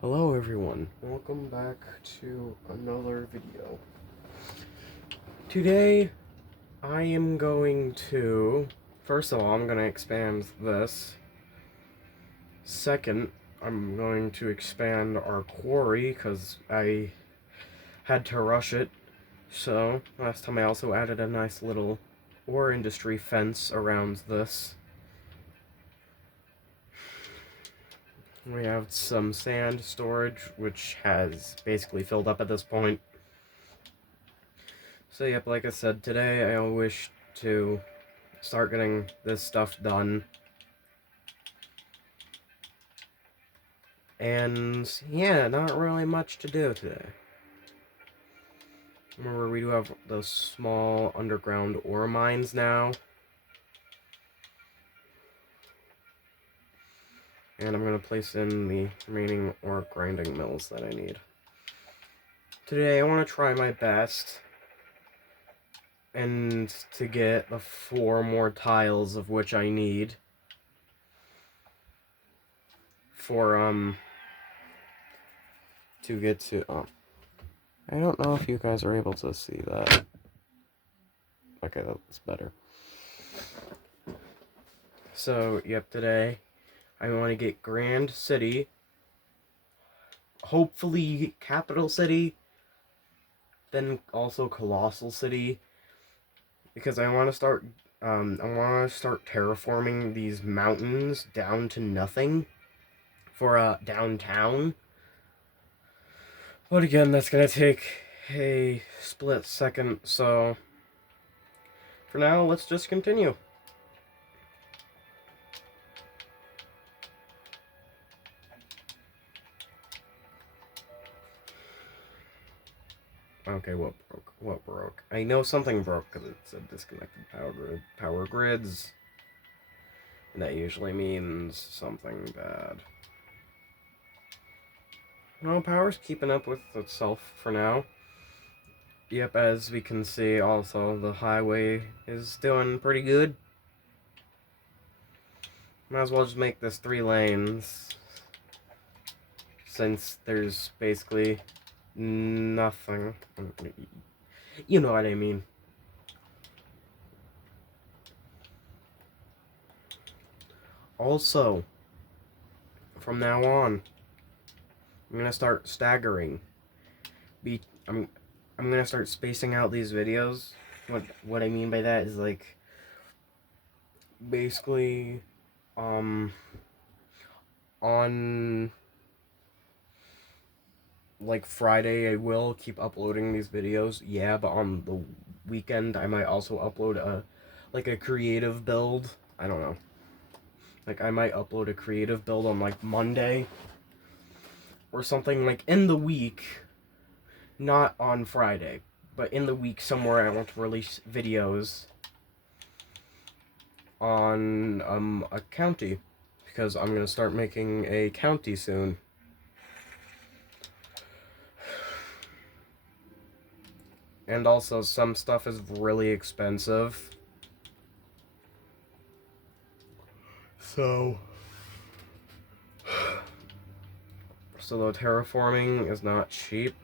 Hello everyone, welcome back to another video. Today, I am going to, first of all, I'm going to expand this. Second, I'm going to expand our quarry, because I had to rush it. So, last time I also added a nice little ore industry fence around this. We have some sand storage, which has basically filled up at this point. So yep, like I said, today I wish to start getting this stuff done. And yeah, not really much to do today. Remember, we do have those small underground ore mines now. And I'm going to place in the remaining ore grinding mills that I need. Today I want to try my best and to get the 4 more tiles of which I need for to get to I don't know if you guys are able to see that. Okay, that's better. So, yep, today I want to get Grand City, hopefully Capital City, then also Colossal City, because I want to start terraforming these mountains down to nothing for downtown. But again, that's gonna take a split second, so for now, let's just continue. Okay, what broke? What broke? I know something broke because it said disconnected power grids. And that usually means something bad. No, power's keeping up with itself for now. Yep, as we can see, also, the highway is doing pretty good. Might as well just make this 3 lanes, since there's basically nothing. You know what I mean. Also, from now on, I'm gonna start staggering. I'm gonna start spacing out these videos. What I mean by that is, like, basically, on like Friday I will keep uploading these videos, yeah, but on the weekend I might also upload a creative build. I don't know. Like, I might upload a creative build on like Monday or something, like in the week, not on Friday, but in the week somewhere I want to release videos on a county, because I'm gonna start making a county soon. And also, some stuff is really expensive. So the terraforming is not cheap.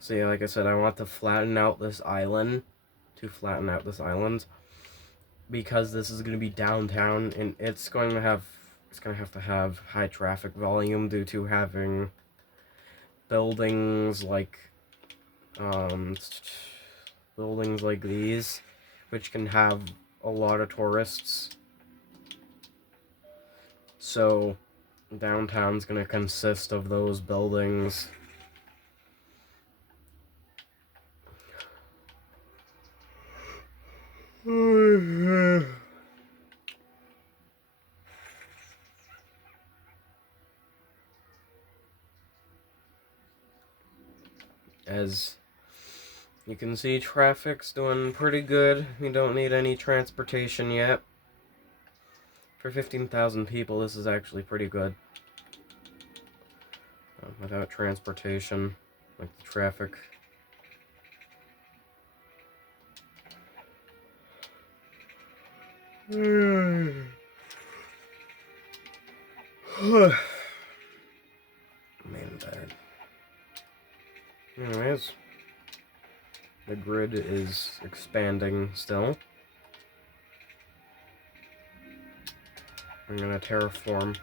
So yeah, like I said, I want to flatten out this island. Because this is going to be downtown, and it's going to have to have high traffic volume due to having buildings like these, which can have a lot of tourists. So downtown's gonna consist of those buildings. As you can see, traffic's doing pretty good. We don't need any transportation yet. For 15,000 people, this is actually pretty good. Without transportation, like the traffic. Man, tired. Anyways, the grid is expanding still. I'm gonna terraform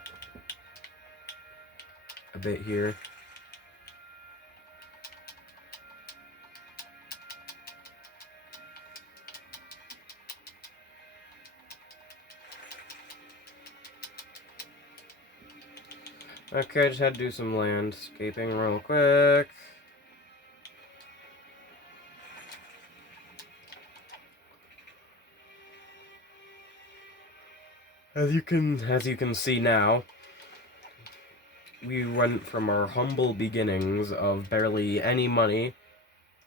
a bit here. Okay, just had to do some landscaping real quick. As you can see now, we went from our humble beginnings of barely any money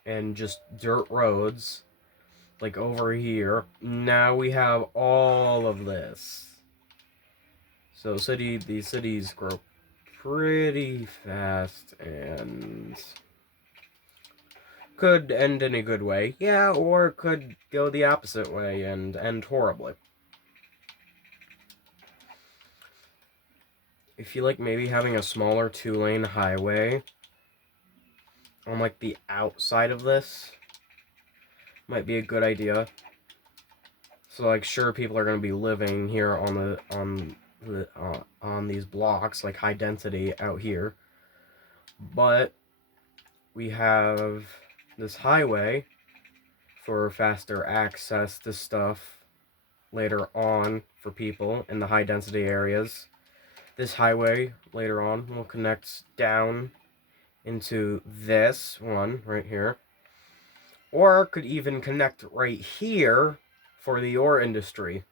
and just dirt roads, like over here. Now we have all of this. So these cities grow pretty fast and could end in a good way, yeah, or could go the opposite way and end horribly. I feel like maybe having a smaller 2-lane highway on like the outside of this might be a good idea. So like, sure, people are going to be living here on these blocks, like high density out here, but we have this highway for faster access to stuff later on for people in the high density areas. This highway later on will connect down into this one right here, or could even connect right here for the ore industry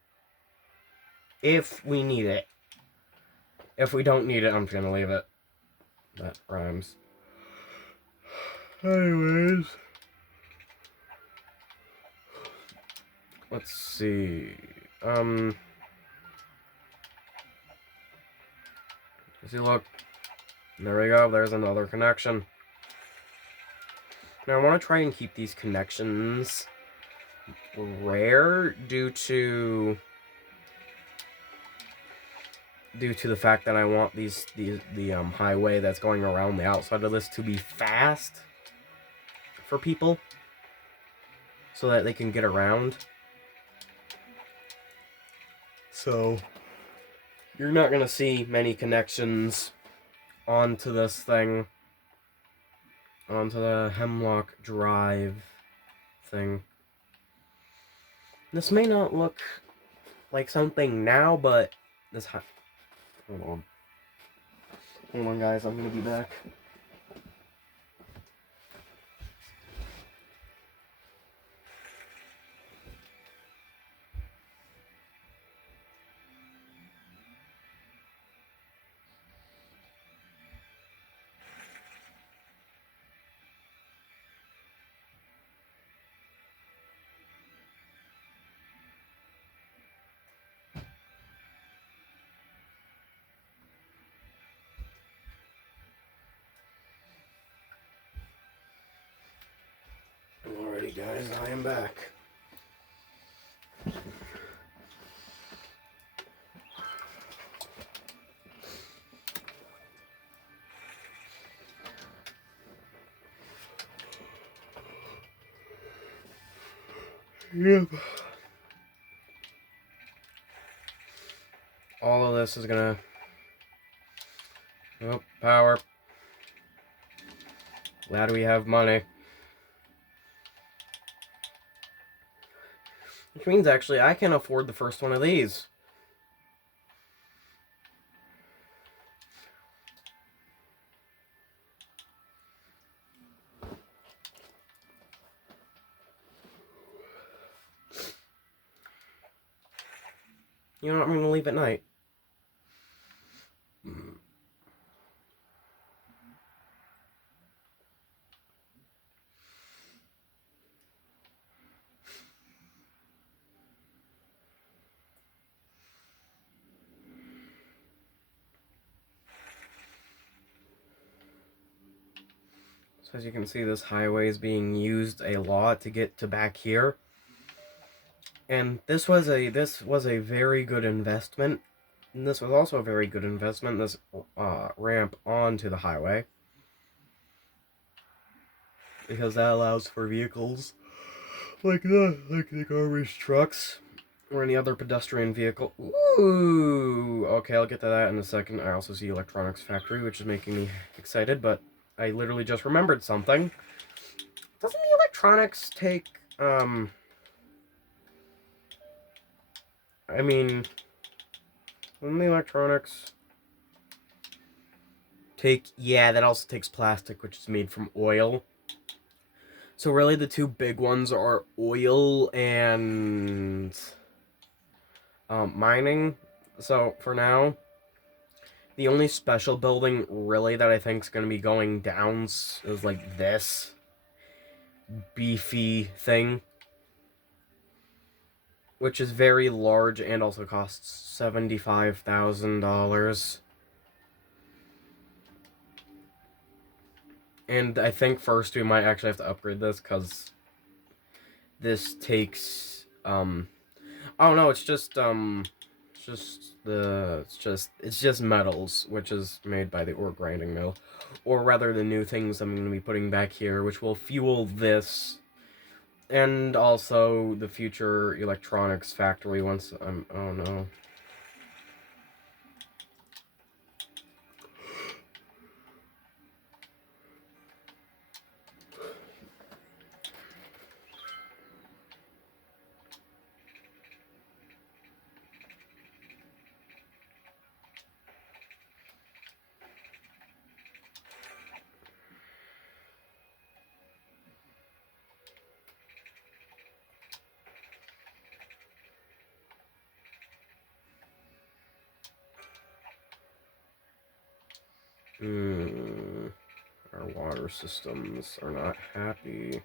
if we need it. If we don't need it, I'm just gonna leave it. That rhymes. Anyways, let's see. See, look. There we go. There's another connection. Now I want to try and keep these connections rare due to the fact that I want the highway that's going around the outside of this to be fast for people, so that they can get around. So you're not gonna see many connections onto this thing, onto the Hemlock Drive thing. This may not look like something now, but this hold on guys, I'm gonna be back. Alrighty guys, I am back. Yep. All of this is gonna... Oh, power. Glad we have money. Which means, actually, I can afford the first one of these. You know what, I'm gonna leave at night. So as you can see, this highway is being used a lot to get to back here. And this was a very good investment And this was also a very good investment, this ramp onto the highway. Because that allows for vehicles like the garbage trucks or any other pedestrian vehicle. Ooh! Okay, I'll get to that in a second. I also see electronics factory, which is making me excited, but I literally just remembered something. Doesn't the electronics take, I mean, doesn't the electronics take, yeah, that also takes plastic, which is made from oil. So really the two big ones are oil and mining. So for now, the only special building really that I think is going to be going down is like this beefy thing, which is very large and also costs $75,000. And I think first we might actually have to upgrade this because this takes oh no, it's just metals, which is made by the ore grinding mill, or rather the new things I'm going to be putting back here, which will fuel this, and also the future electronics factory once I'm. Oh no. Our water systems are not happy.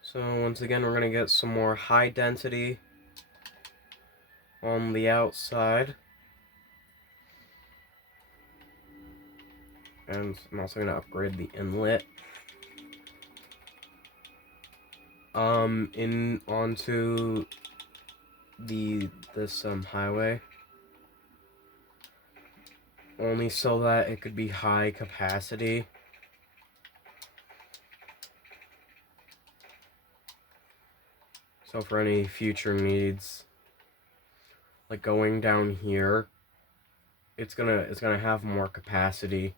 So once again, we're gonna get some more high density on the outside. And I'm also gonna upgrade the inlet. In onto this highway. Only so that it could be high capacity. So for any future needs, like going down here, it's gonna have more capacity.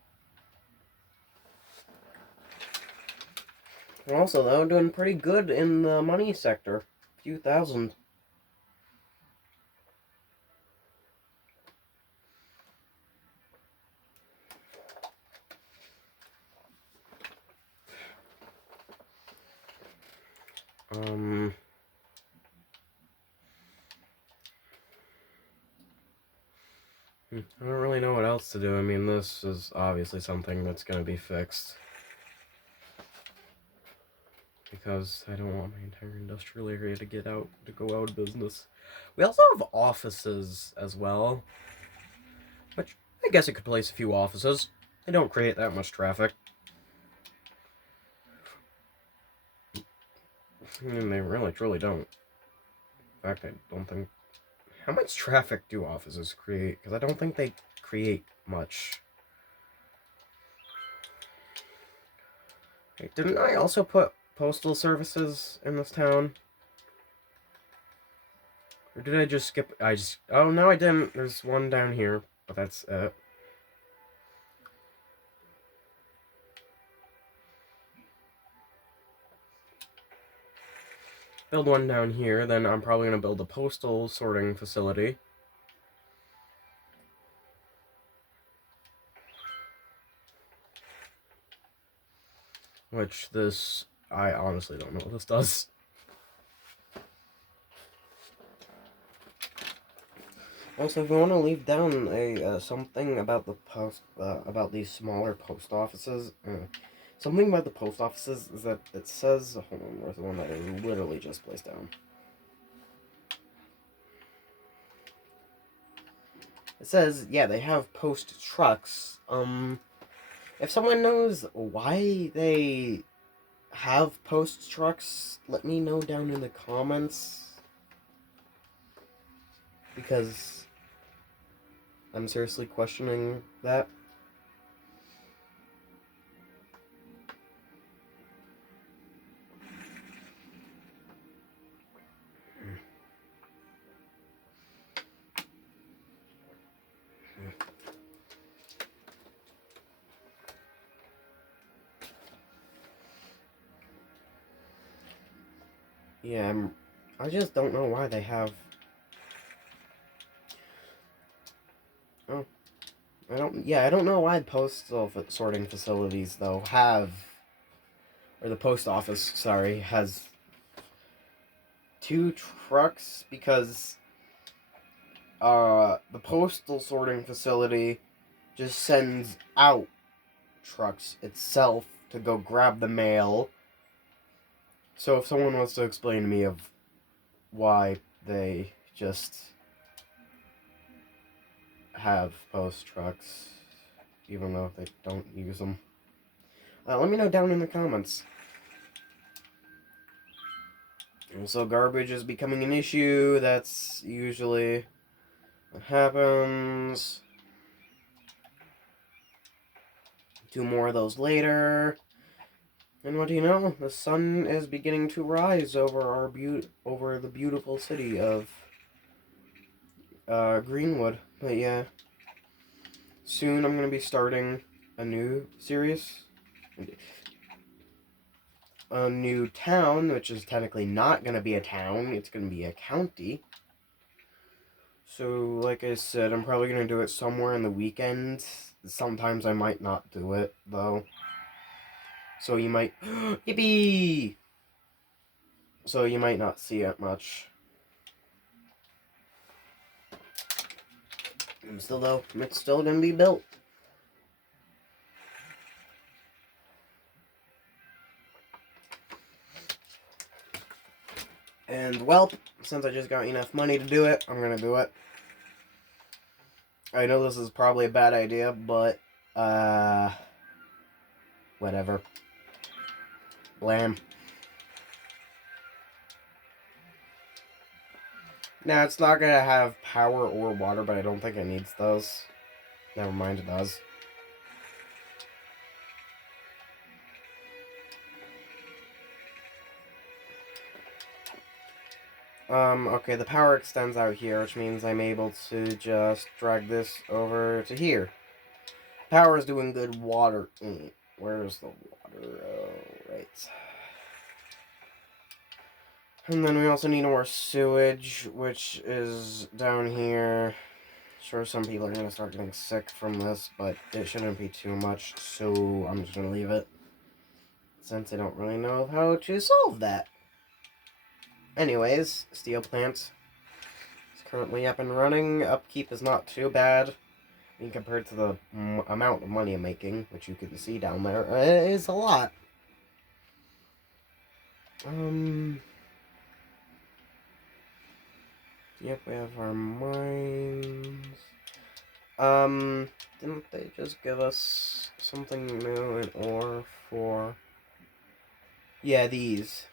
Also, though, doing pretty good in the money sector. A few thousand. I don't really know what else to do. I mean, this is obviously something that's gonna be fixed. Because I don't want my entire industrial area to go out of business. We also have offices as well, which I guess I could place a few offices. They don't create that much traffic. I mean, they really truly don't. In fact, I don't think... How much traffic do offices create? Because I don't think they create much. Wait, didn't I also put postal services in this town? Or did I just skip... Oh, no, I didn't. There's one down here, but that's it. Build one down here, then I'm probably going to build a postal sorting facility. Which this... I honestly don't know what this does. Also, if you want to leave down something about the about these smaller post offices, something about the post offices is that it says, hold on, where's the one that I literally just placed down? It says, yeah, they have post trucks. If someone knows why they have post trucks, let me know down in the comments, because I'm seriously questioning that. Yeah, I just don't know why they have... Oh, I don't know why postal sorting facilities, though, have... Or the post office, sorry, has 2 trucks, because, the postal sorting facility just sends out trucks itself to go grab the mail. So if someone wants to explain to me of why they just have post trucks, even though they don't use them, let me know down in the comments. Also, garbage is becoming an issue. That's usually what happens. 2 more of those later. And what do you know? The sun is beginning to rise over over the beautiful city of Greenwood. But yeah, soon I'm gonna be starting a new series, a new town, which is technically not gonna be a town. It's gonna be a county. So, like I said, I'm probably gonna do it somewhere in the weekend. Sometimes I might not do it though. So you might yippee! So you might not see it much. Still though, it's still gonna be built. And well, since I just got enough money to do it, I'm gonna do it. I know this is probably a bad idea, but whatever. Blam. Now, it's not gonna have power or water, but I don't think it needs those. Never mind, it does. Okay, the power extends out here, which means I'm able to just drag this over to here. Power is doing good. Water. Where's the water? Oh, right. And then we also need more sewage, which is down here. Sure, some people are going to start getting sick from this, but it shouldn't be too much, so I'm just going to leave it, since I don't really know how to solve that. Anyways, steel plant is currently up and running. Upkeep is not too bad. I mean, compared to the amount of money I'm making, which you can see down there, is a lot. Yep, we have our mines. Didn't they just give us something new in ore for... Yeah, these.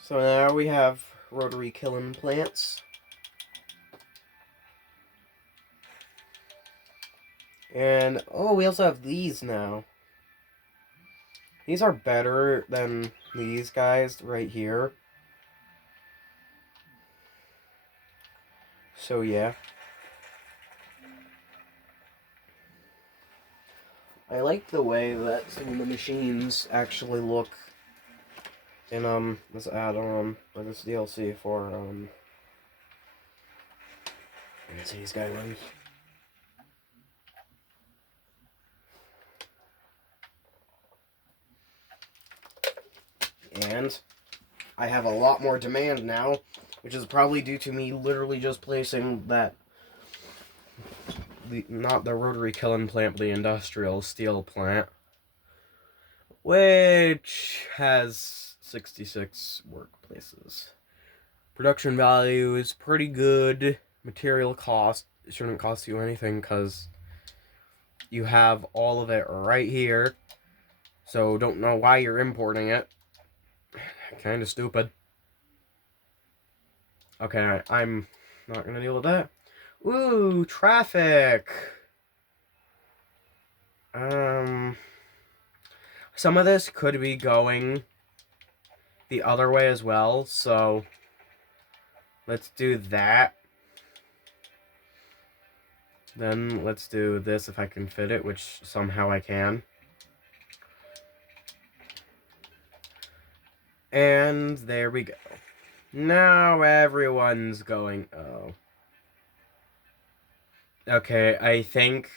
So now we have rotary kiln plants. And, oh, we also have these now. These are better than these guys right here. So, yeah. I like the way that some of the machines actually look in, this add-on, or this DLC for, let's see these guys run. And I have a lot more demand now, which is probably due to me literally just placing that, not the rotary kiln plant, but the industrial steel plant. which has 66 workplaces. Production value is pretty good. Material cost shouldn't cost you anything because you have all of it right here. So don't know why you're importing it. Kind of stupid. Okay, I'm not gonna deal with that. Ooh, traffic. Some of this could be going the other way as well, so let's do that. Then let's do this if I can fit it, which somehow I can. And there we go. Now everyone's going... Oh. Okay, I think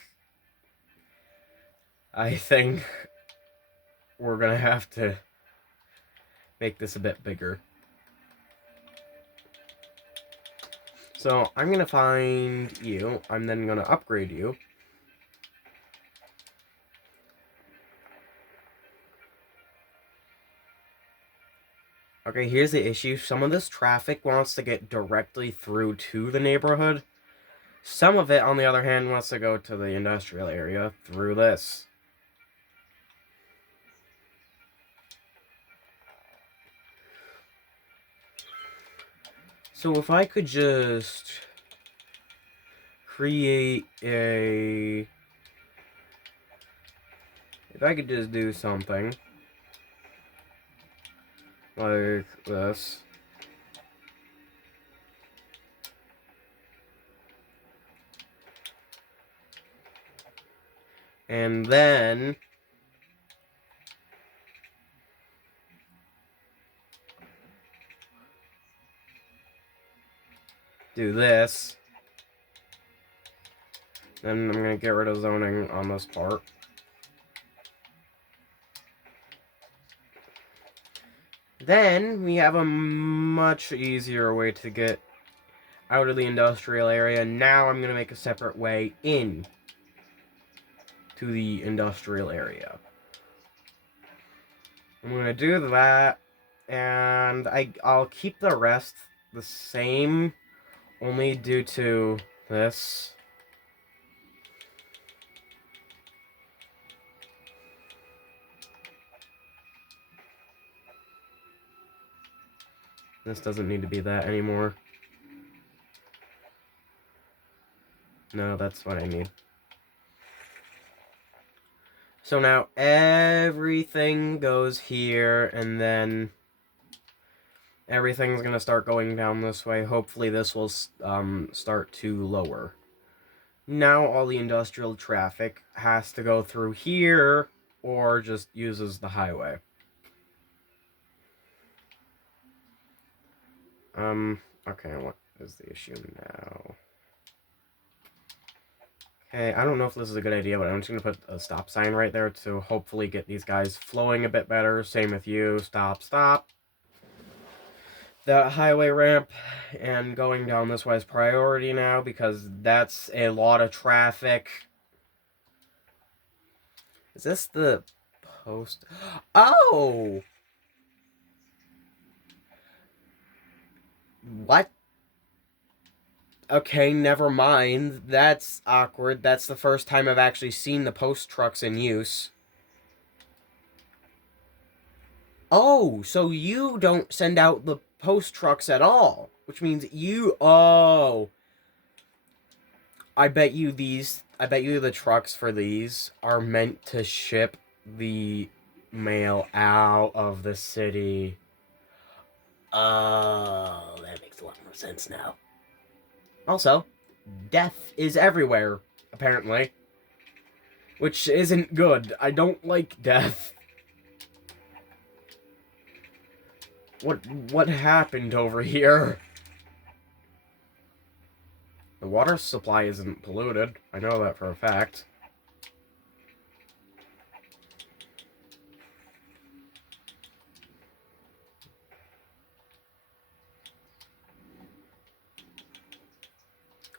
we're gonna have to make this a bit bigger. So I'm gonna find you. I'm then gonna upgrade you. Okay, here's the issue. Some of this traffic wants to get directly through to the neighborhood. Some of it, on the other hand, wants to go to the industrial area through this. So if I could just create a... If I could just do something like this. And then do this. Then I'm going to get rid of zoning on this part. Then we have a much easier way to get out of the industrial area. Now I'm going to make a separate way in to the industrial area. I'm going to do that, and I'll keep the rest the same, only due to this. This doesn't need to be that anymore. No, that's what I need. So now everything goes here, and then everything's going to start going down this way. Hopefully this will start to lower. Now all the industrial traffic has to go through here, or just uses the highway. Okay, what is the issue now? Okay, I don't know if this is a good idea, but I'm just going to put a stop sign right there to hopefully get these guys flowing a bit better. Same with you. Stop, stop. That highway ramp and going down this way is priority now because that's a lot of traffic. Is this the post? Oh! What? Okay, never mind. That's awkward. That's the first time I've actually seen the post trucks in use. Oh, so you don't send out the post trucks at all. Which means you... Oh. I bet you the trucks for these are meant to ship the mail out of the city. Oh, that makes a lot more sense now. Also, death is everywhere, apparently. Which isn't good. I don't like death. What happened over here? The water supply isn't polluted. I know that for a fact.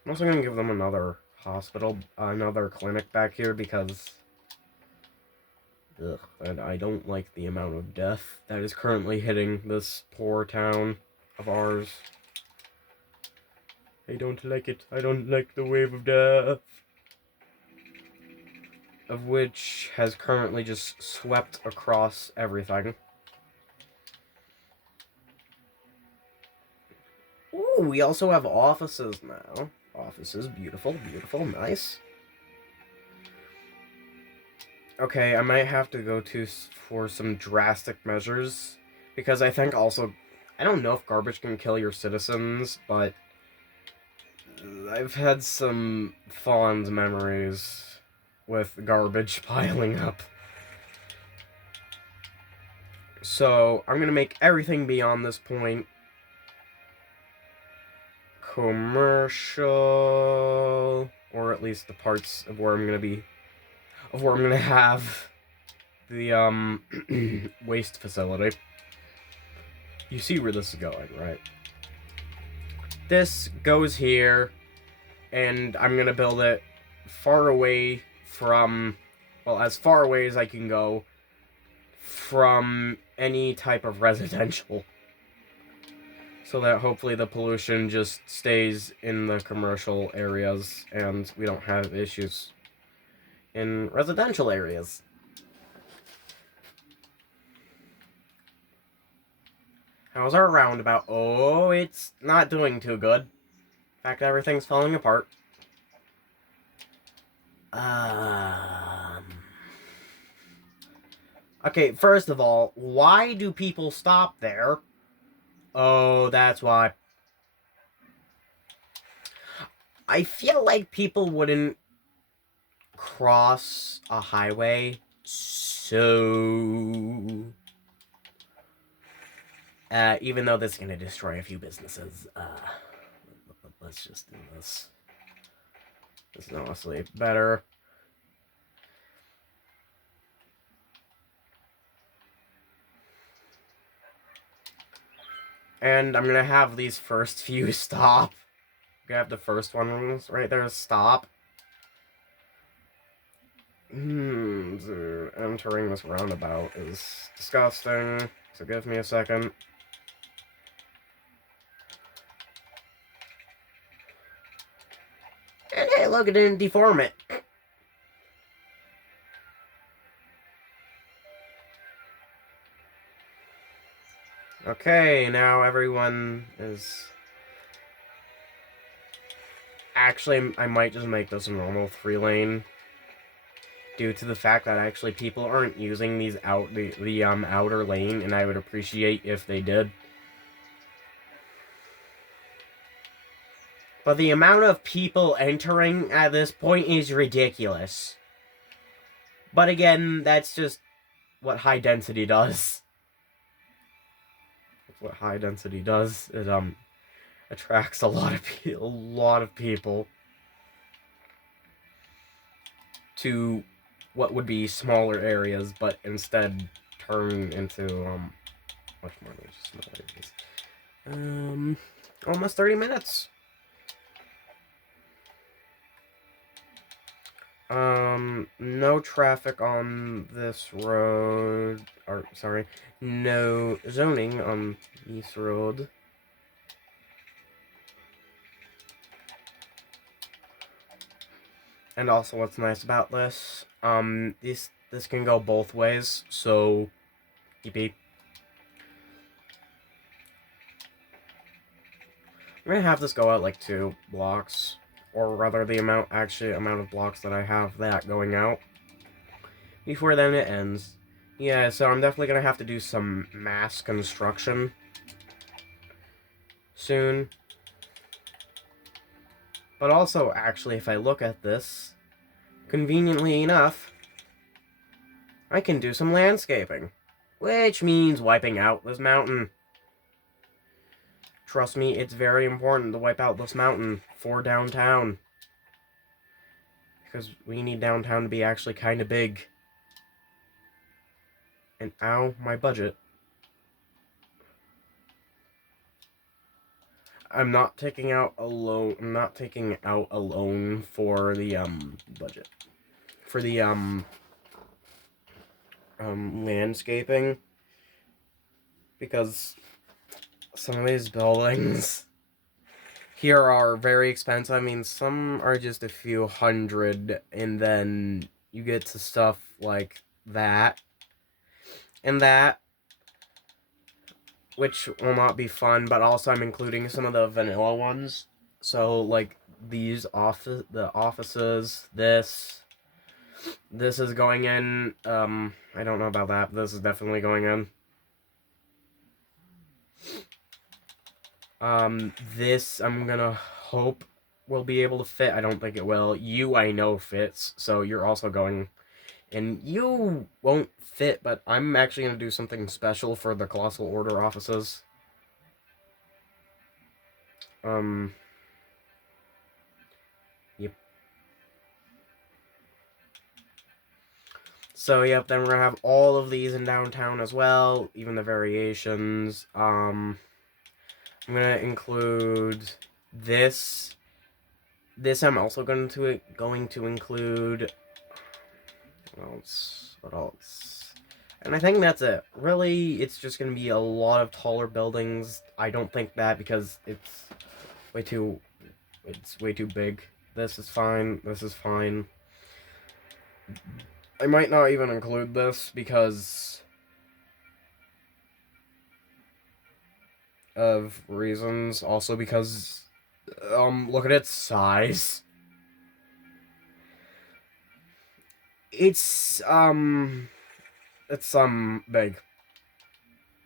I'm also going to give them another hospital, another clinic back here because Ugh, and I don't like the amount of death that is currently hitting this poor town of ours. I don't like it. I don't like the wave of death. Of which has currently just swept across everything. Ooh, we also have offices now. Offices, beautiful, beautiful, nice. Okay, I might have to go for some drastic measures. Because I think also, I don't know if garbage can kill your citizens, but I've had some fond memories with garbage piling up. So, I'm gonna make everything beyond this point commercial, or at least the parts of where I'm gonna have the waste facility. You see where this is going, right? This goes here, and I'm gonna build it far away from, well, as far away as I can go from any type of residential. So that hopefully the pollution just stays in the commercial areas and we don't have issues in residential areas. How's our roundabout? Oh, it's not doing too good. In fact, everything's falling apart. Okay, first of all, why do people stop there? Oh, that's why. I feel like people wouldn't cross a highway so... even though this is going to destroy a few businesses, let's just do this. This is honestly better. And I'm going to have these first few stop. I'm going to have the first ones right there stop. Entering this roundabout is disgusting. So give me a second. And hey, look, it didn't deform it. Okay, now everyone is... Actually, I might just make this a normal 3-lane. Due to the fact that actually people aren't using these outer lane, and I would appreciate if they did. But the amount of people entering at this point is ridiculous. But again, that's just what high density does. That's what high density does. It attracts a lot of people to what would be smaller areas, but instead turn into much more small areas. Almost 30 minutes. No traffic on this road, or, sorry, no zoning on this road. And also what's nice about this, this can go both ways, so, EP. I'm gonna have this go out like 2 blocks. Or rather, the amount of blocks that I have that going out. Before then it ends. Yeah, so I'm definitely gonna have to do some mass construction soon. But also, actually, if I look at this, conveniently enough, I can do some landscaping. Which means wiping out this mountain. Trust me, it's very important to wipe out this mountain for downtown. Because we need downtown to be actually kind of big. And ow, my budget. I'm not taking out a loan. I'm not taking out a loan for the budget. For the landscaping, because some of these buildings here are very expensive. I mean, some are just a few hundred, and then you get to stuff like that and that, which will not be fun, but also I'm including some of the vanilla ones. So, like, the offices, this is going in, I don't know about that, this is definitely going in. This, I'm gonna hope will be able to fit. I don't think it will. You, I know, fits, so you're also going. And you won't fit, but I'm actually gonna do something special for the Colossal Order offices. Yep. So, yep, then we're gonna have all of these in downtown as well, even the variations. I'm gonna include this. This I'm also going to include. What else? What else? And I think that's it. Really, it's just gonna be a lot of taller buildings. I don't think that because it's way too big. This is fine. This is fine. I might not even include this because of reasons. Also because, look at its size. It's big.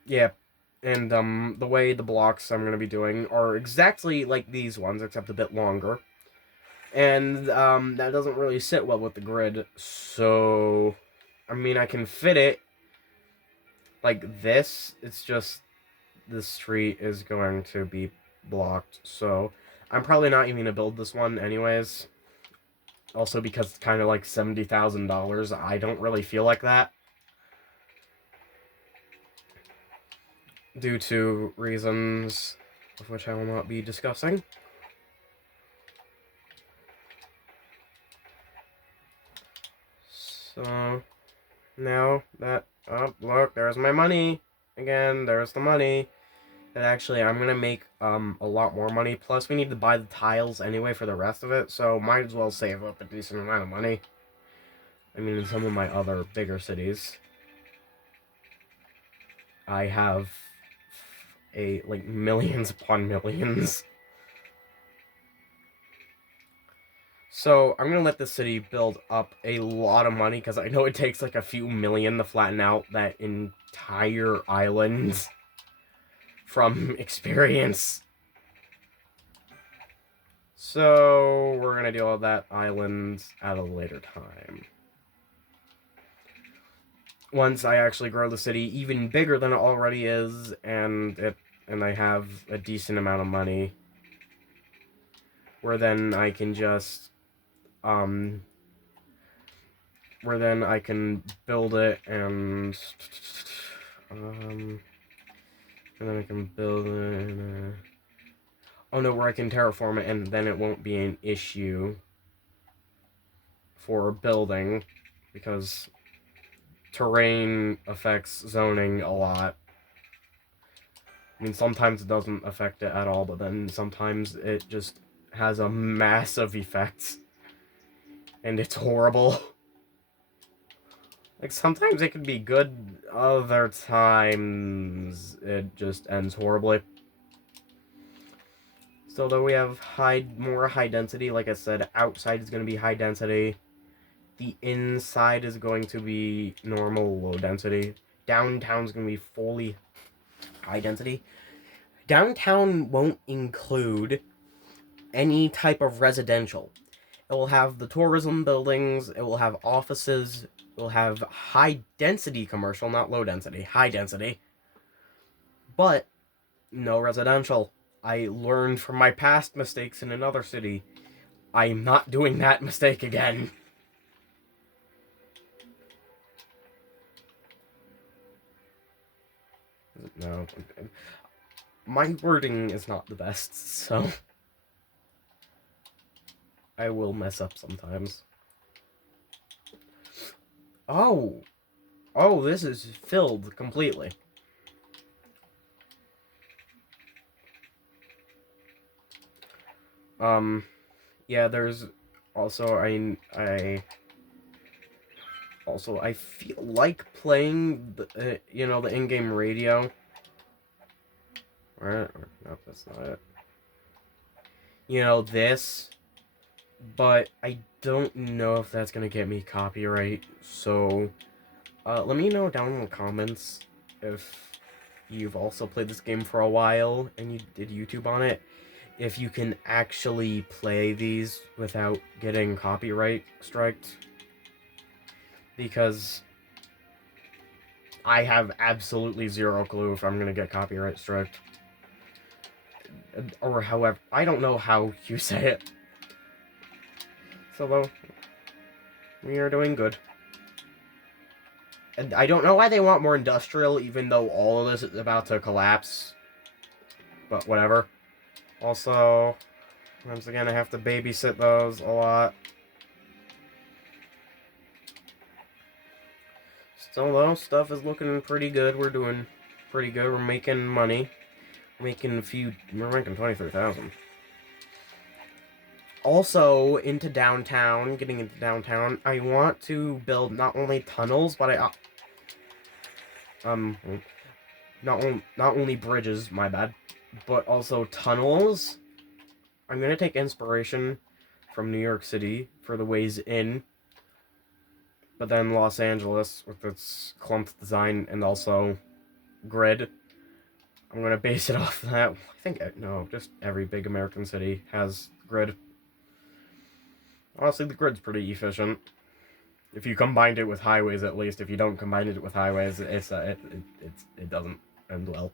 Yeah. And, the way the blocks I'm gonna be doing are exactly like these ones, except a bit longer. And, that doesn't really sit well with the grid, so... I mean, I can fit it like this, it's just the street is going to be blocked, so... I'm probably not even gonna build this one anyways. Also because it's kind of like $70,000, I don't really feel like that. Due to reasons of which I will not be discussing. So, now that, oh, look, there's my money. Again, there's the money. And actually, I'm gonna make, a lot more money. Plus, we need to buy the tiles anyway for the rest of it, so might as well save up a decent amount of money. I mean, in some of my other bigger cities, I have like, millions upon millions. So, I'm gonna let the city build up a lot of money, because I know it takes like a few million to flatten out that entire island from experience. So, we're gonna deal with that island at a later time. Once I actually grow the city even bigger than it already is, and I have a decent amount of money, where then I can just, where then I can build it and then I can build it oh no, where I can terraform it, and then it won't be an issue for building, because terrain affects zoning a lot. I mean, sometimes it doesn't affect it at all, but then sometimes it just has a massive effect. And it's horrible. Like, sometimes it can be good, other times it just ends horribly. So, though we have more high density, like I said, outside is going to be high density. The inside is going to be normal, low density. Downtown's going to be fully high density. Downtown won't include any type of residential. It will have the tourism buildings, it will have offices, it will have high density commercial, not low density, high density. But no residential. I learned from my past mistakes in another city. I'm not doing that mistake again. No. My wording is not the best, so I will mess up sometimes. Oh! Oh, this is filled completely. Yeah, there's also, I feel like playing the, the in-game radio. Right? Nope, that's not it. This, but I don't know if that's gonna get me copyright, so, let me know down in the comments if you've also played this game for a while and you did YouTube on it, if you can actually play these without getting copyright striked. Because I have absolutely zero clue if I'm gonna get copyright striked. Or however, I don't know how you say it. So, though, we are doing good. And I don't know why they want more industrial, even though all of this is about to collapse. But whatever. Also, once again, I have to babysit those a lot. Still, though, stuff is looking pretty good. We're doing pretty good. We're making money. We're making 23,000. Also, getting into downtown, I want to build not only tunnels, but not only bridges, my bad, but also tunnels. I'm gonna take inspiration from New York City for the ways in, but then Los Angeles with its clumped design and also grid. I'm gonna base it off that. I think, no, just every big American city has grid. Honestly, the grid's pretty efficient. If you combined it with highways, at least. If you don't combine it with highways, it doesn't end well.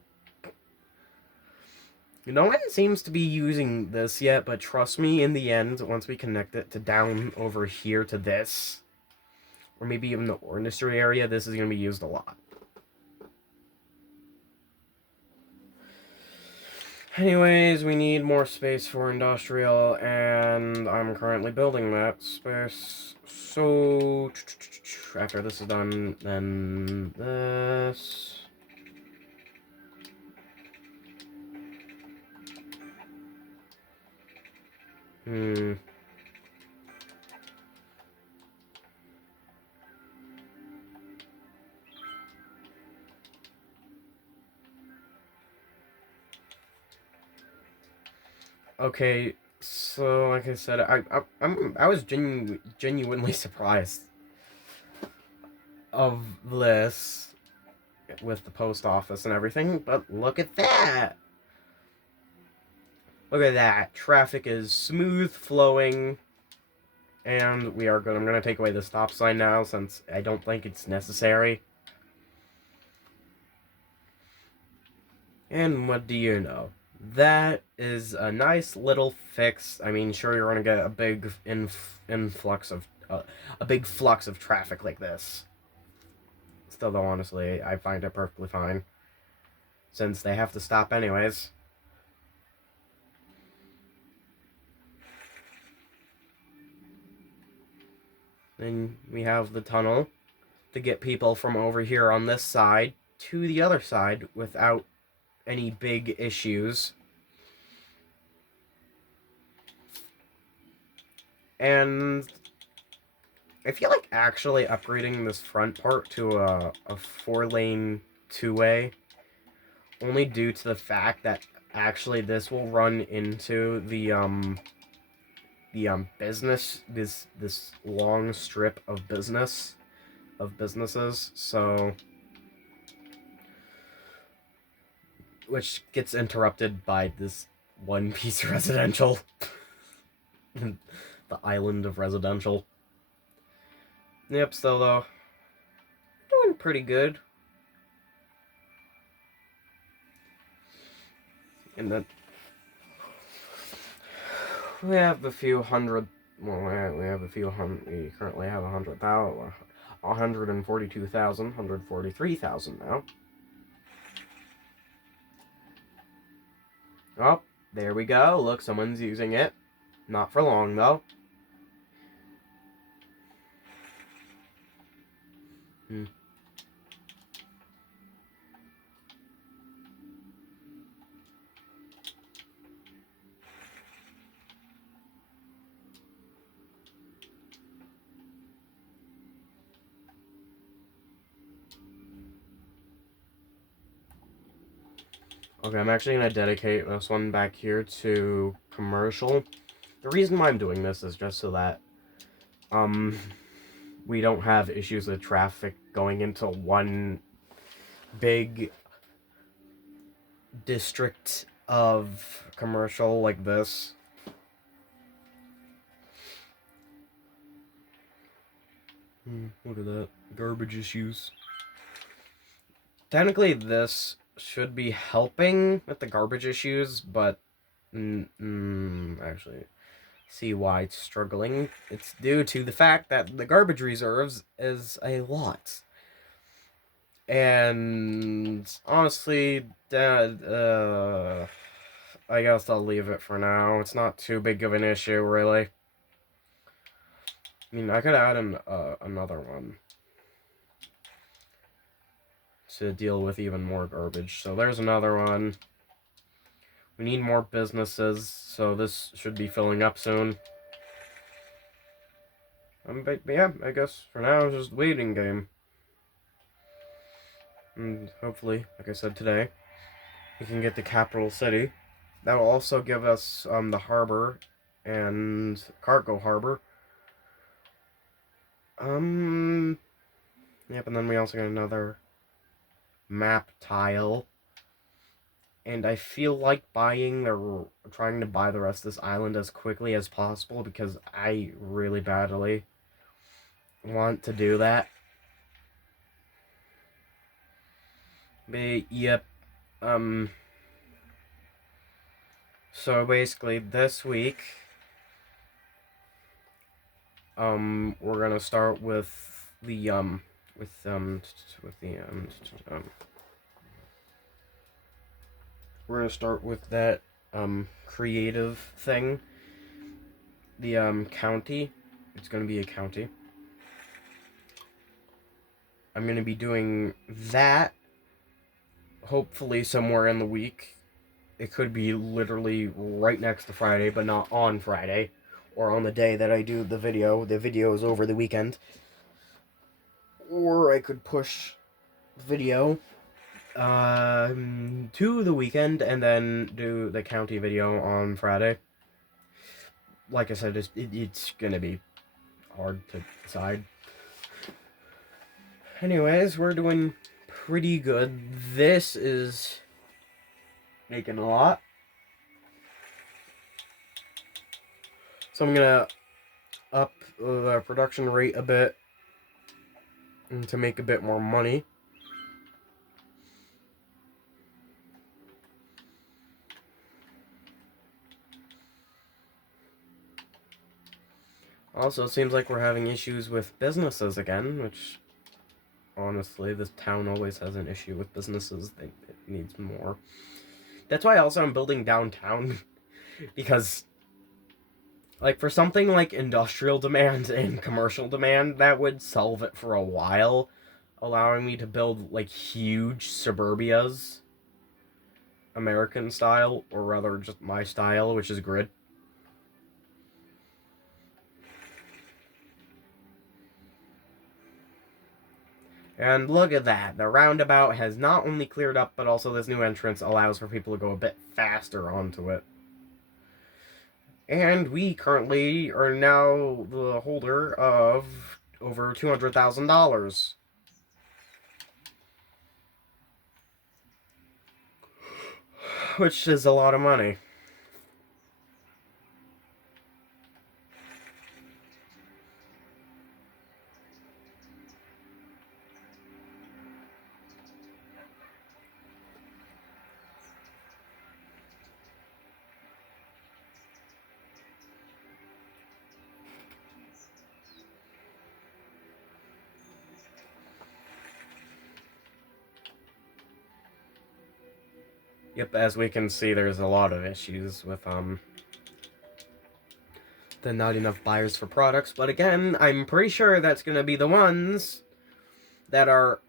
No one seems to be using this yet, but trust me, in the end, once we connect it to down over here to this, or maybe even the industry area, this is going to be used a lot. Anyways, we need more space for industrial, and I'm currently building that space. So, after this is done, then this. Okay, so like I said, I was genuinely surprised of this with the post office and everything, but look at that! Look at that. Traffic is smooth flowing, and we are good. I'm gonna take away the stop sign now since I don't think it's necessary. And what do you know? That is a nice little fix. I mean, sure, you're gonna get a big influx of a big flux of traffic like this. Still, though, honestly, I find it perfectly fine, since they have to stop anyways. Then we have the tunnel to get people from over here on this side to the other side without any big issues. And I feel like actually upgrading this front part to a 4-lane two-way, only due to the fact that actually this will run into the business, this long strip of businesses, so which gets interrupted by this one piece of residential. The island of residential. Yep, still though, doing pretty good. And then we have a few hundred. Well, we have a few hundred. We currently have 100,000, 142,000, 143,000 now. Oh, there we go. Look, someone's using it. Not for long though. Okay, I'm actually going to dedicate this one back here to commercial. The reason why I'm doing this is just so that we don't have issues with traffic going into one big district of commercial like this. Look at that. Garbage issues. Technically, this should be helping with the garbage issues, but actually, see why it's struggling. It's due to the fact that the garbage reserves is a lot. And honestly, I guess I'll leave it for now. It's not too big of an issue, really. I mean, I could add another one to deal with even more garbage. So there's another one. We need more businesses, so this should be filling up soon. But yeah, I guess for now it's just a waiting game. And hopefully, like I said today, we can get the capital city. That will also give us the harbor and cargo harbor. Yep, and then we also got another map tile. And I feel like trying to buy the rest of this island as quickly as possible because I really badly want to do that. But, yep. So basically this week, we're gonna start with the, we're gonna start with that, creative thing. The, county. It's gonna be a county. I'm gonna be doing that, hopefully somewhere in the week. It could be literally right next to Friday, but not on Friday. Or on the day that I do the video. The video is over the weekend. Or I could push the video to the weekend and then do the county video on Friday. Like I said, it's gonna be hard to decide. Anyways, we're doing pretty good. This is making a lot. So I'm gonna up the production rate a bit to make a bit more money. Also, it seems like we're having issues with businesses again, which, honestly, this town always has an issue with businesses. It needs more. That's why also I'm building downtown, because, like, for something like industrial demand and commercial demand, that would solve it for a while, allowing me to build, like, huge suburbias, American style, or rather just my style, which is grid. And look at that. The roundabout has not only cleared up, but also this new entrance allows for people to go a bit faster onto it. And we currently are now the holder of over $200,000. Which is a lot of money. Yep, as we can see, there's a lot of issues with, the not enough buyers for products. But again, I'm pretty sure that's going to be the ones that are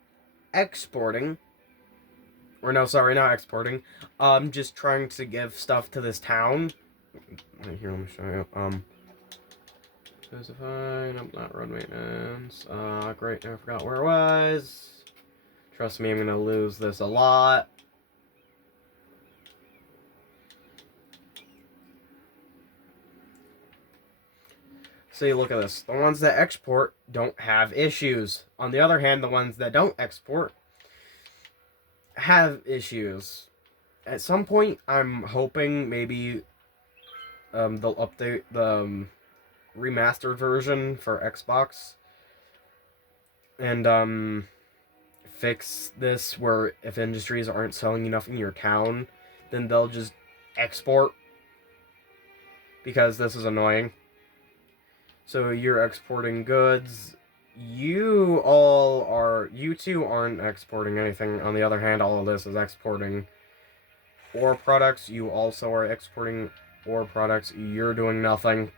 exporting. Or no, sorry, not exporting. Just trying to give stuff to this town. Right here, let me show you. Specify, nope, not road maintenance. Great, I forgot where it was. Trust me, I'm gonna lose this a lot. So you look at this. The ones that export don't have issues. On the other hand, the ones that don't export have issues. At some point, I'm hoping maybe they'll update the remastered version for Xbox and fix this where if industries aren't selling enough in your town, then they'll just export, because this is annoying. So you're exporting goods. You two aren't exporting anything. On the other hand, all of this is exporting ore products. You also are exporting ore products. You're doing nothing.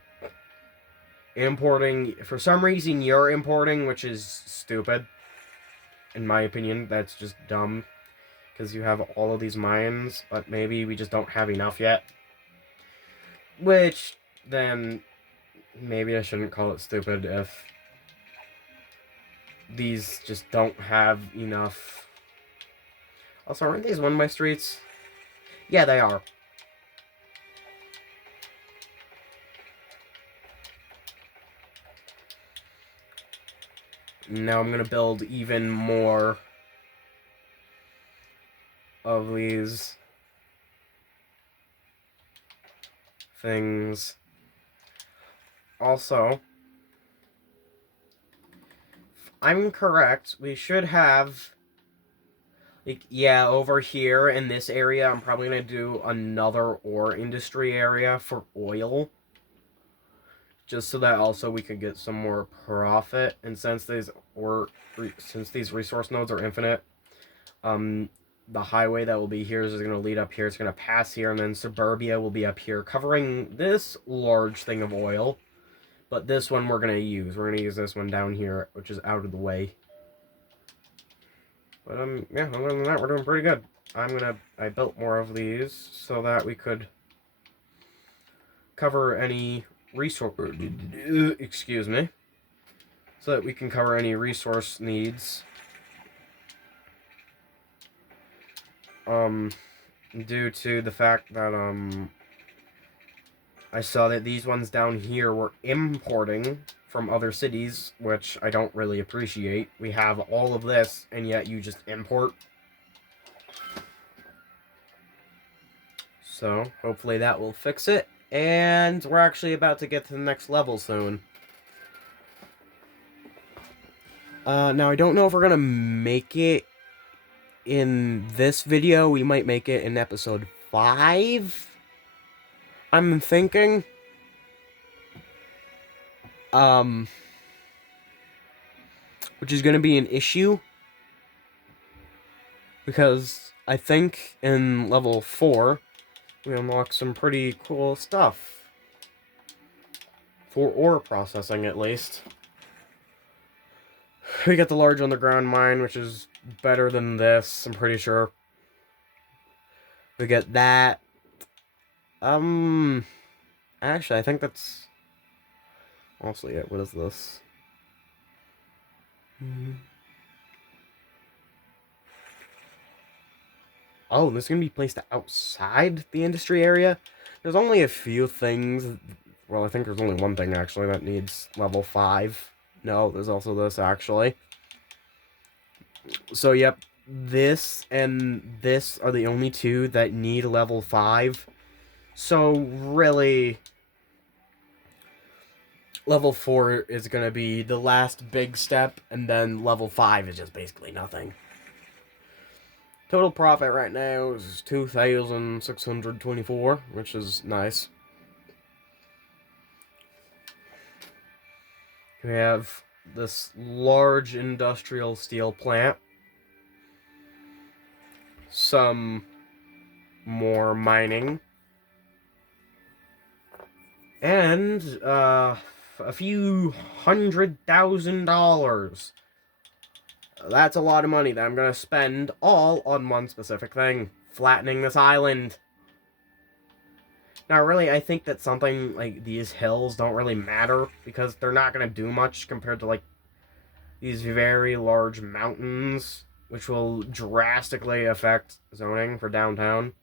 Importing, for some reason you're importing, which is stupid. In my opinion, that's just dumb. Because you have all of these mines, but maybe we just don't have enough yet. Which, then, maybe I shouldn't call it stupid if these just don't have enough. Also, aren't these one-way streets? Yeah, they are. Now I'm gonna build even more of these things. Also, if I'm correct, we should have, like, yeah, over here in this area, I'm probably gonna do another ore industry area for oil. Just so that also we could get some more profit. And since these resource nodes are infinite, the highway that will be here is going to lead up here. It's going to pass here, and then suburbia will be up here, covering this large thing of oil. But this one we're going to use. We're going to use this one down here, which is out of the way. But yeah, other than that, we're doing pretty good. I built more of these so that we could cover any resource, excuse me, so that we can cover any resource needs. Due to the fact that, I saw that these ones down here were importing from other cities, which I don't really appreciate. We have all of this, and yet you just import. So, hopefully that will fix it. And we're actually about to get to the next level soon. Now I don't know if we're gonna make it in this video. We might make it in episode 5. I'm thinking. Which is gonna be an issue. Because I think in level 4, we unlock some pretty cool stuff. For ore processing, at least. We got the large underground mine, which is better than this, I'm pretty sure. We get that. Actually, I think that's mostly it. What is this? Oh, this is going to be placed outside the industry area? There's only a few things. Well, I think there's only one thing, actually, that needs level 5. No, there's also this, actually. So, yep, this and this are the only two that need level 5. So, really, level 4 is going to be the last big step, and then level 5 is just basically nothing. Total profit right now is 2,624, which is nice. We have this large industrial steel plant. Some more mining. And, a few $100,000. That's a lot of money that I'm going to spend all on one specific thing. Flattening this island. Now, really, I think that something like these hills don't really matter, because they're not going to do much compared to, like, these very large mountains, which will drastically affect zoning for downtown.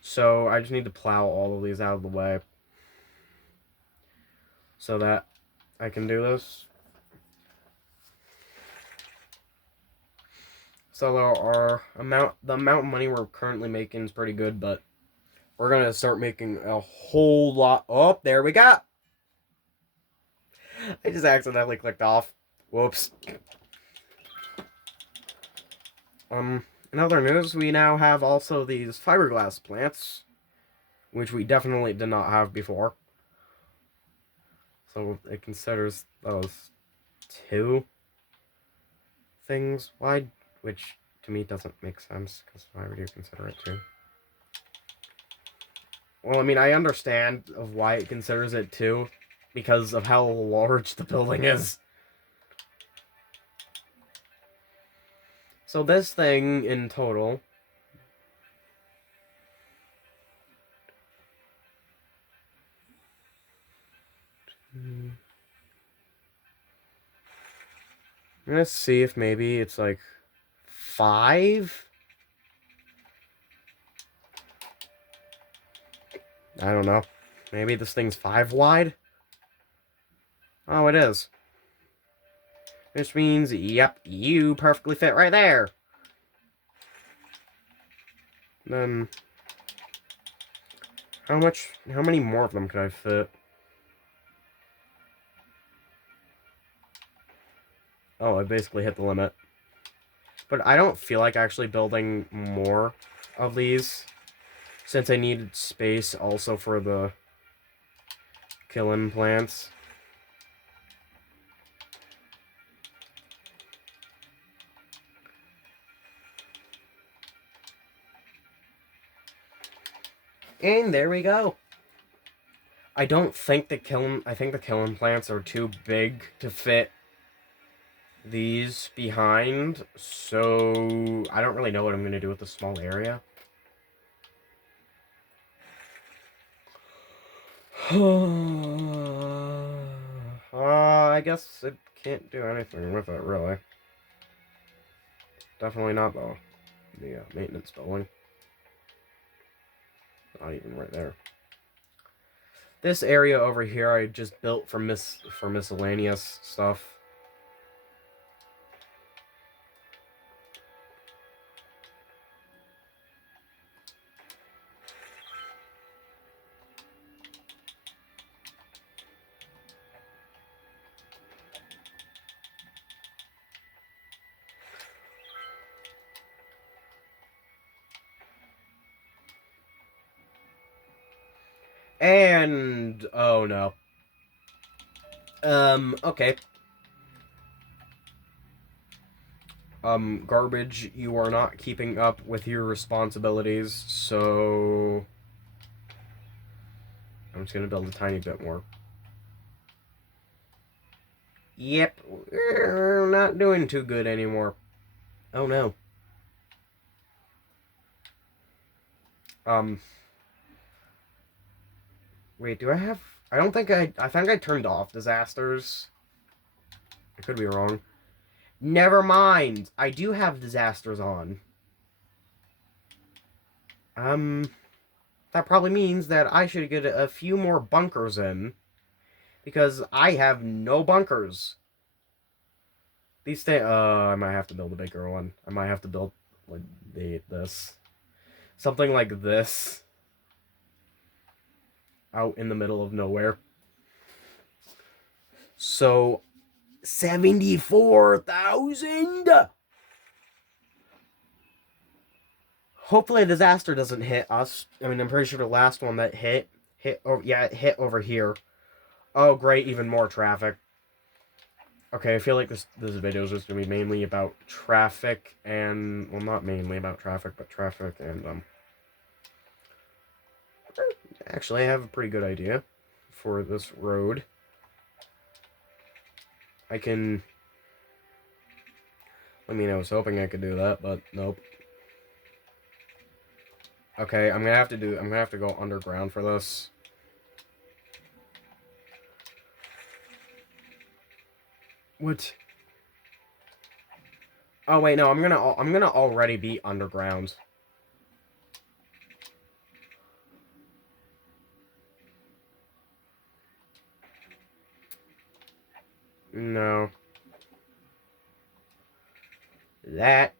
So, I just need to plow all of these out of the way. so that I can do this. So the amount of money we're currently making is pretty good, but we're gonna start making a whole lot. Oh, there we go. I just accidentally clicked off. Whoops. In other news, we now have also these fiberglass plants, which we definitely did not have before. So it considers those two things wide, which to me doesn't make sense, because why would you consider it two? Well, I mean, I understand of why it considers it two, because of how large the building is. So this thing, in total... Let's see if maybe it's like 5? I don't know. Maybe this thing's 5 wide? Oh, it is. Which means, yep, you perfectly fit right there. Then, how many more of them could I fit? Oh, I basically hit the limit. But I don't feel like actually building more of these, since I needed space also for the killing plants. And there we go. I think the killing plants are too big to fit these behind, so I don't really know what I'm going to do with the small area. I guess it can't do anything with it, really. Definitely not, though. The maintenance building. Not even right there. This area over here I just built for miscellaneous stuff. And oh no. Okay. Garbage, you are not keeping up with your responsibilities, so I'm just gonna build a tiny bit more. Yep, we're not doing too good anymore. Oh no. Um, wait, do I have... I don't think I think I turned off disasters. I could be wrong. Never mind. I do have disasters on. That probably means that I should get a few more bunkers in. Because I have no bunkers. These things... I might have to build a bigger one. I might have to build, like, this. Something like this. Out in the middle of nowhere. So, 74,000? Hopefully a disaster doesn't hit us. I mean, I'm pretty sure the last one that hit it hit over here. Oh, great, even more traffic. Okay, I feel like this video is just going to be mainly about traffic and... Well, not mainly about traffic, but traffic and, Actually, I have a pretty good idea for this road. I can... I mean, I was hoping I could do that, but nope. Okay, I'm gonna have to go underground for this. What? Oh wait, no, I'm gonna already be underground. No. That.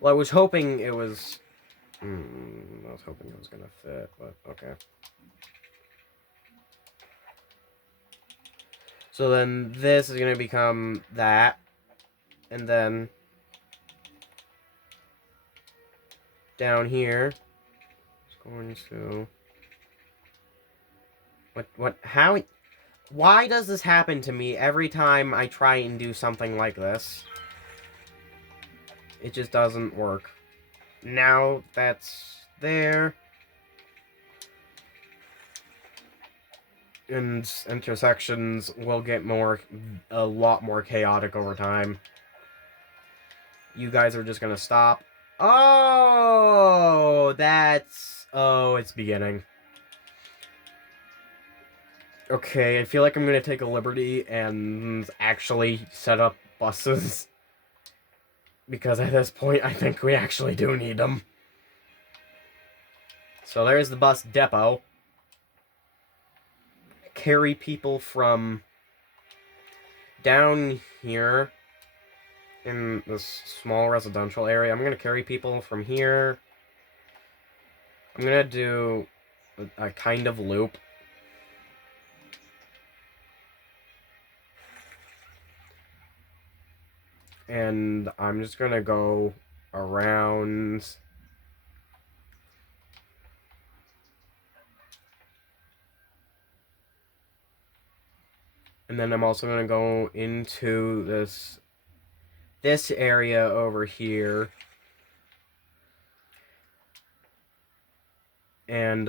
Well, I was hoping it was... I was hoping it was gonna fit, but okay. So then this is gonna become that. And then... down here... it's going to... What? How... why does this happen to me every time I try and do something like this? It just doesn't work. Now that's there. And intersections will get a lot more chaotic over time. You guys are just gonna stop. Oh, it's beginning. Okay, I feel like I'm gonna take a liberty and actually set up buses. Because at this point, I think we actually do need them. So there's the bus depot. Carry people from down here in this small residential area. I'm going to carry people from here. I'm going to do a kind of loop. And I'm just going to go around... and then I'm also going to go into this area over here. And,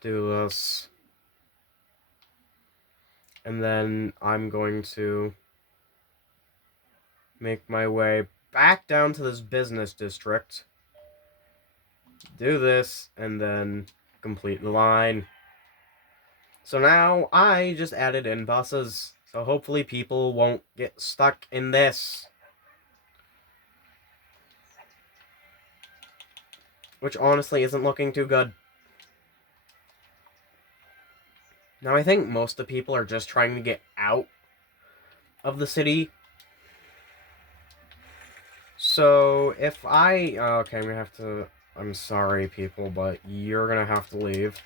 do this. And then I'm going to make my way back down to this business district. Do this, and then complete the line. So now I just added in buses. So hopefully people won't get stuck in this. Which honestly isn't looking too good. Now I think most of the people are just trying to get out of the city. So if okay, I'm gonna have to... I'm sorry, people, but you're gonna have to leave.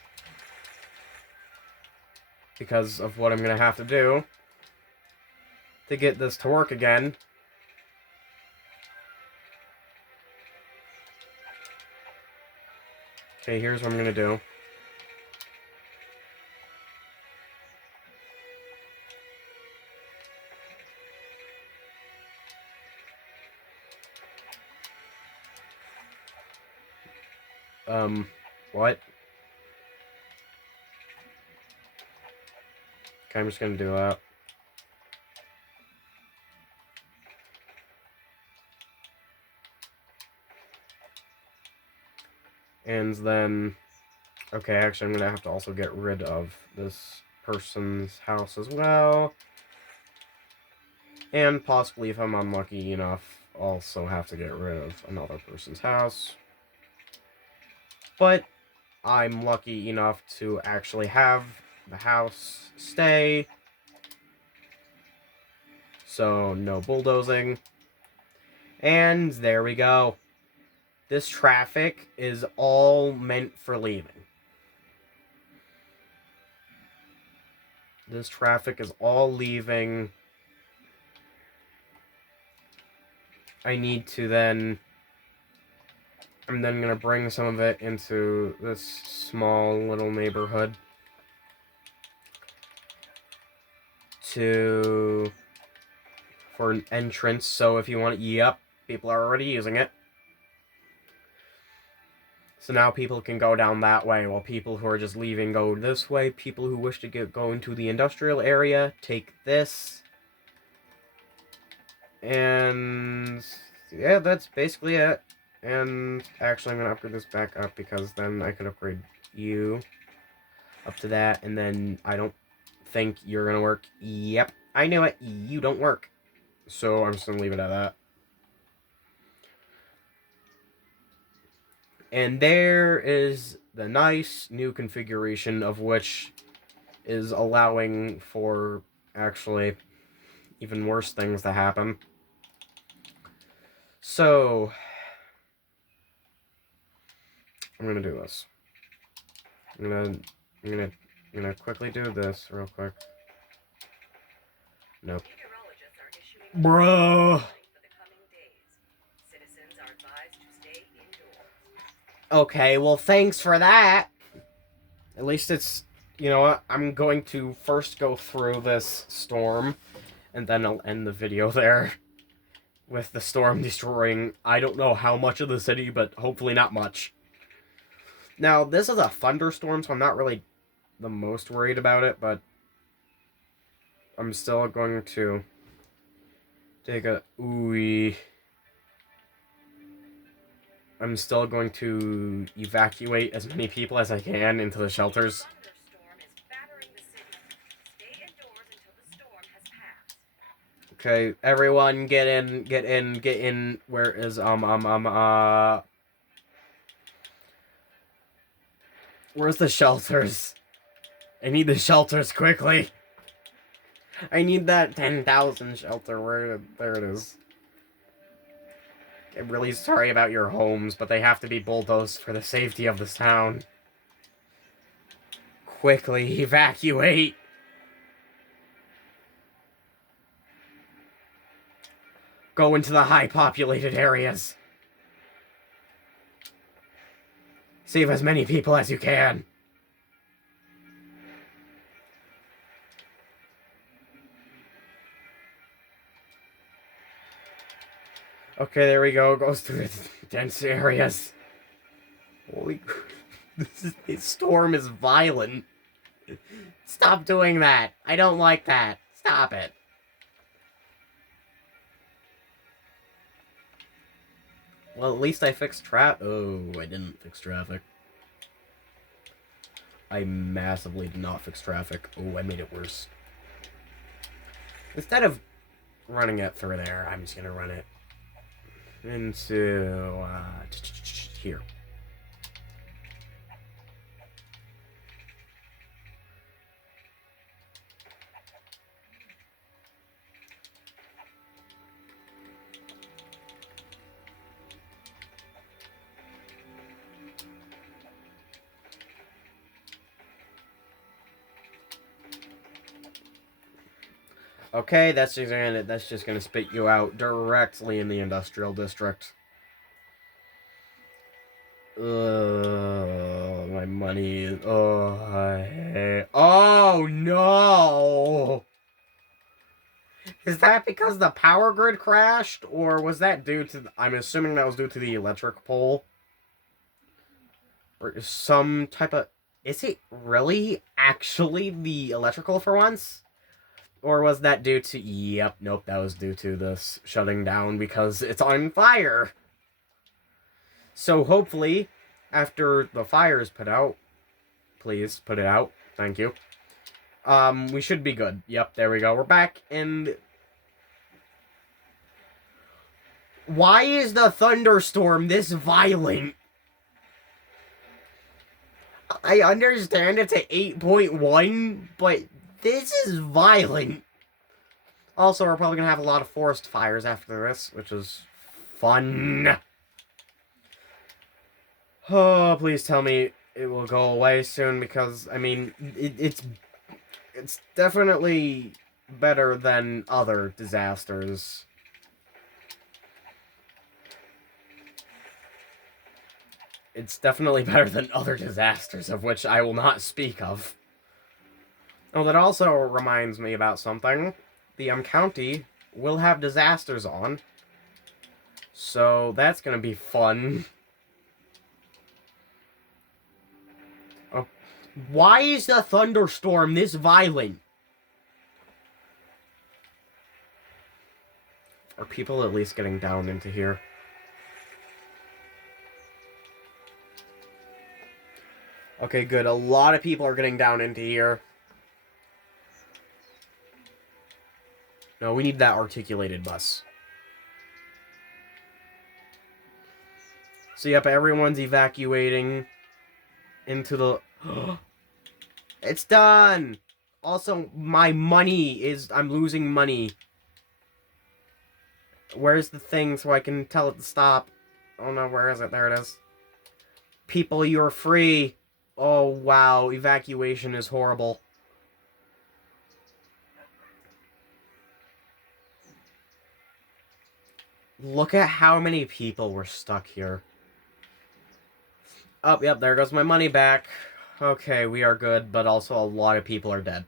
Because of what I'm gonna have to do to get this to work again. Okay, here's what I'm gonna do. What? Okay, I'm just gonna do that. And then... okay, actually, I'm gonna have to also get rid of this person's house as well. And possibly, if I'm unlucky enough, also have to get rid of another person's house. But I'm lucky enough to actually have the house stay. So, no bulldozing. And there we go. This traffic is all meant for leaving. This traffic is all leaving. I need to then... I'm then going to bring some of it into this small little neighborhood. For an entrance, so if you want it, yep, people are already using it. So now people can go down that way, while people who are just leaving go this way. People who wish to go into the industrial area take this. And yeah, that's basically it. And actually, I'm going to upgrade this back up, because then I can upgrade you up to that, and then I don't think you're going to work. Yep, I knew it. You don't work. So I'm just going to leave it at that. And there is the nice new configuration of which is allowing for actually even worse things to happen. So, I'm gonna do this. I'm gonna quickly do this real quick. Nope. Bruh. Okay, well, thanks for that. At least it's, you know what, I'm going to first go through this storm, and then I'll end the video there. With the storm destroying, I don't know how much of the city, but hopefully not much. Now, this is a thunderstorm, so I'm not really the most worried about it, but I'm still going to take a ooey. I'm still going to evacuate as many people as I can into the shelters. Okay, everyone get in, get in, get in. Where is, where's the shelters? I need the shelters quickly. I need that 10,000 shelter. There it is. I'm really sorry about your homes, but they have to be bulldozed for the safety of this town. Quickly evacuate! Go into the high-populated areas. Save as many people as you can. Okay, there we go. Goes through the dense areas. Holy... This storm is violent. Stop doing that. I don't like that. Stop it. Well, at least I fixed Oh, I didn't fix traffic. I massively did not fix traffic. Oh, I made it worse. Instead of running it through there, I'm just gonna run it into, here. Okay, that's just gonna spit you out directly in the industrial district. Ugh, my money. Oh no! Is that because the power grid crashed, or was that due to? I'm assuming that was due to the electric pole, or some type of. Is it really actually the electrical for once? Or was that due to... Yep, nope, that was due to this shutting down because it's on fire. So hopefully, after the fire is put out... Please, put it out. Thank you. We should be good. Yep, there we go. We're back, and... Why is the thunderstorm this violent? I understand it's at 8.1, but this is violent. Also, we're probably going to have a lot of forest fires after this, which is fun. Oh, please tell me it will go away soon, because, I mean, it's definitely better than other disasters. It's definitely better than other disasters, of which I will not speak of. Oh, that also reminds me about something. The county will have disasters on. So that's gonna be fun. Oh, why is the thunderstorm this violent? Are people at least getting down into here? Okay, good. A lot of people are getting down into here. No, we need that articulated bus. So yep, everyone's evacuating into the... It's done! Also, my money is... I'm losing money. Where's the thing so I can tell it to stop? Oh no, where is it? There it is. People, you're free. Oh wow, evacuation is horrible. Look at how many people were stuck here. Oh, yep, there goes my money back. Okay, we are good, but also a lot of people are dead.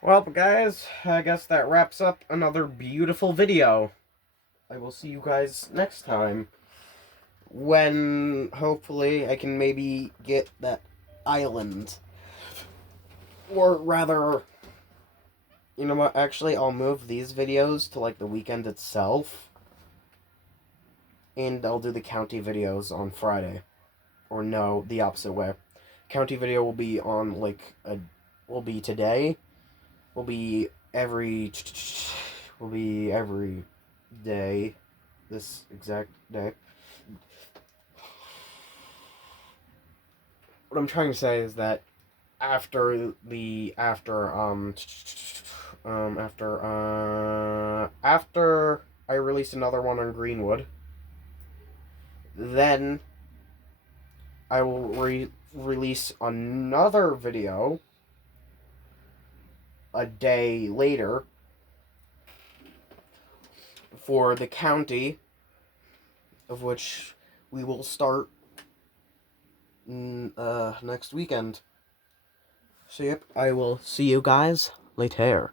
Well, guys, I guess that wraps up another beautiful video. I will see you guys next time. When, hopefully, I can maybe get that island. Or rather... You know what, actually, I'll move these videos to, like, the weekend itself. And I'll do the county videos on Friday. Or no, the opposite way. County video will be on, like, will be today. Will be every day. This exact day. What I'm trying to say is that after I release another one on Greenwood, then I will release another video a day later for the county, of which we will start next weekend. So yep, I will see you guys later.